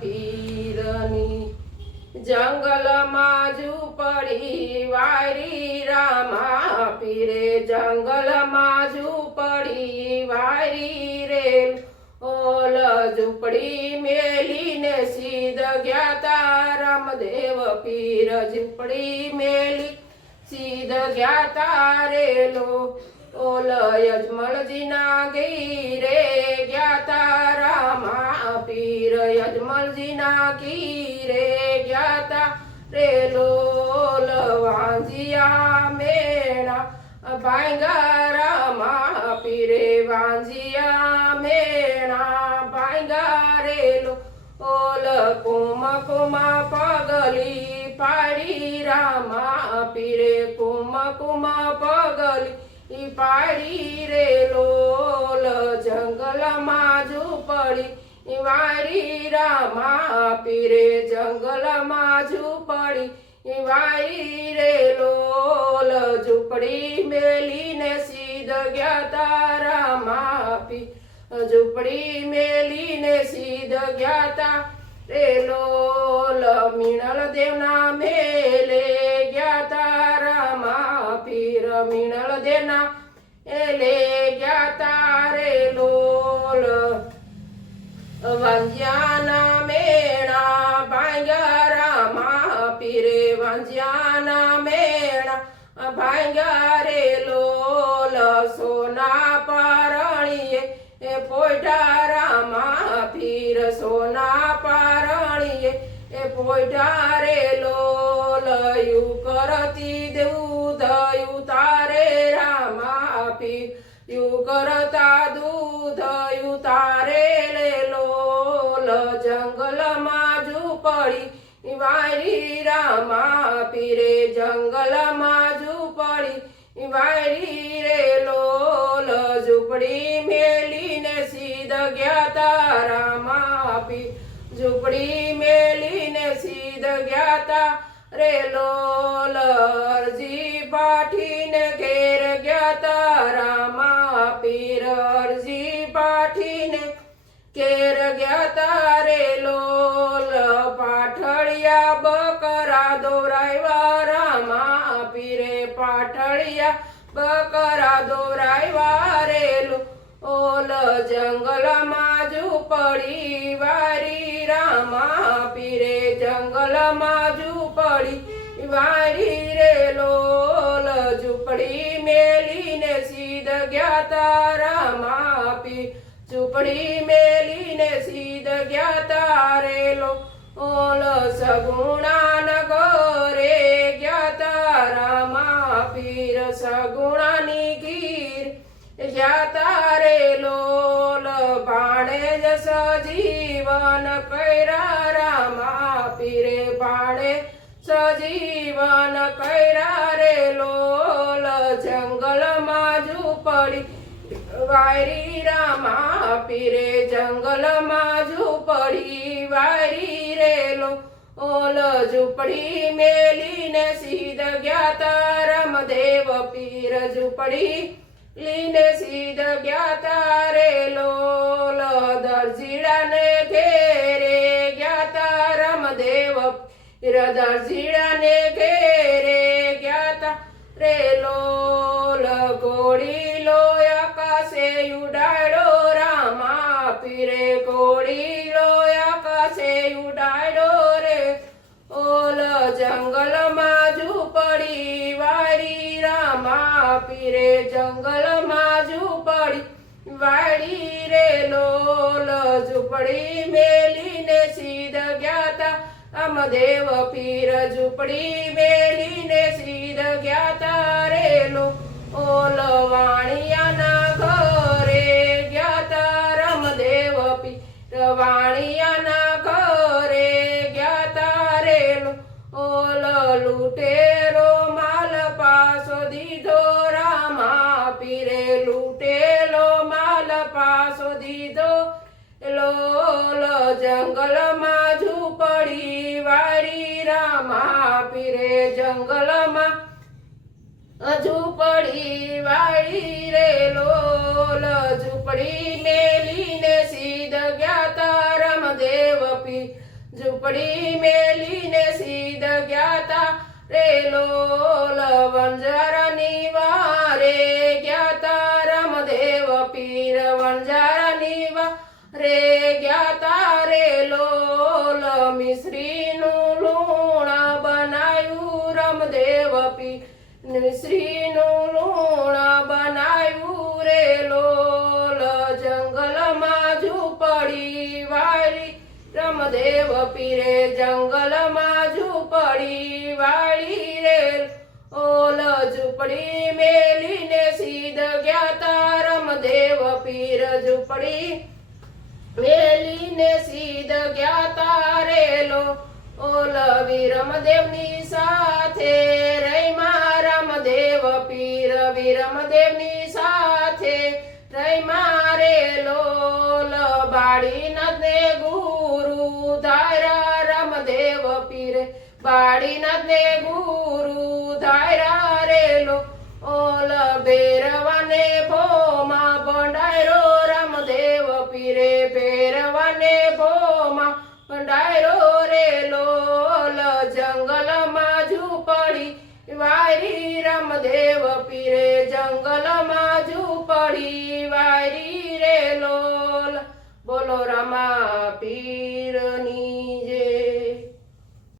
પીરની જંગલમાં ઝૂંપડી વારી રામા પીરે જંગલમાં ઝૂંપડી વારી રે. ઓલ ઝૂંપડી મેલીને સીધ ગયા તા રામદેવ પીર. ઝૂંપડી મેલી સીધ ગયા તારેલો ઓલ યજમલજીના યજમલજીના કી રે લોલ વાંજિયા મેણા ભાંગારામાં પીરે વાંજિયા મેણા ભાંગારેલો ઓલ કુમ કુમા પગલી પાડી રામા પીરે કુમ પગલી પાડી રે લોલ જંગલમાં ઈ વારી રામા પીરે જંગલમાં ઝૂંપડી વારી રે લોલ ઝૂંપડી મેલીને સીધ ગયા તારા માપી ઝૂંપડી મેલીને સીધ ગયા તા રે લોલ, મીણલ દેવના મેલે ગયા તારા માપી રમીણલ દેવના એલે વાંજ્યાના મેણા ભાંગ્યા રામા પીરે વાંજ્યાના મેણા. ભાંગ્યા રે લોલ સોના પરણીએ, એ પોઈઢા રામા પીર સોના પરણીએ. એ પોઈઢા રે લોલ યુ કરતી દેવું દયું તારે રામા પીર યુ કરતા દૂધ ઝૂંપડી વાયરી રામા પીરે જંગલમાં ઝૂંપડી, વાયરી રે લોલ ઝૂંપડી મેલીને સીધ ગયા તારા માપી ઝૂંપડી મેલીને સીધ ગયા તા રે લોલ અરજી પાઠીને ઘેર ગયા તારા માપી અરજી પાઠીને ઘેર ગયા તારે બકરા દોરાવ્યા વારેલું ઓલ જંગલમાં ઝૂંપડી વારી રામા પીરે. જંગલમાં ઝૂંપડી વારી રે લોલ ઝૂંપડી મેલીને સીધ ગયા તારા માપી ઝૂંપડી મેલીને સીધ ગયા તારેલો ઓલ સગુણા સગુણાની ગીર ગયા તારે લોલ ભાણે જ સજીવન કૈરા રામા પીરે ભાણે સજીવન કૈરા રે લોલ. જંગલમાં ઝૂપડી વાયરી, રામા પીરે જંગલમાં ઝૂપડી વાયરી ઓલ ઝૂંપડી મેલીને સીધ ગયા તારમ દેવ પીર ઝૂંપડી. લીને સીધ ગયા તારે લોલ દરજીડાને ઘેરે ગયા તારમ દેવ પીર દરજીડાને ઘેરે પીરે જંગલમાં ઝૂંપડી વાડી રે લોલ ઝૂંપડી મેલીને સીધ ગયા તા અમદેવ પીર ઝૂંપડી મેલીને સીધ ગયા લો, ઓલ વાણિયાના ઘરે ગયા તા રમદેવ પીર વાણિયાના દીધો. લોલ જંગલમાં ઝૂંપડી વાળી રામા પીરે જંગલમાં. ઝૂંપડી વાળી રે લોલ ઝૂંપડી મેલીને સીધ ગયા તા રમદેવ પી. ઝૂંપડી મેલીને સીધ જ્ઞાતા રે લોલ વંજારની બનાવ્યું શ્રીનો લૂણ બનાવ્યું રે લોલ. જંગલમાં ઝૂંપડી વાળી રમદેવ પીરે જંગલમાં ઝૂંપડી વાળી રે ઓલ ઝૂંપડી મેલીને સીધ જ્ઞાતા રમદેવ પીર ઝૂંપડી મેલીને સીધ જ્ઞાતા રેલો ઓલ વિરમદેવની સાથે રૈમા રામદેવ પીર. વિરમદેવની સાથે રૈમા રેલો બાળીનાથ ને ગુરુ ધારા રામદેવ પીરે. બાળીનાથ ને ગુરુ ધારા રેલો ઓલ ભેરવાને ભોમાં ભંડાયરો રામદેવ પીરે. ભેરવાને ભોમાં ભંડાયરો રે લોલ જંગલમાં ઝૂંપડી વારી રામદેવ પીરે જંગલમાં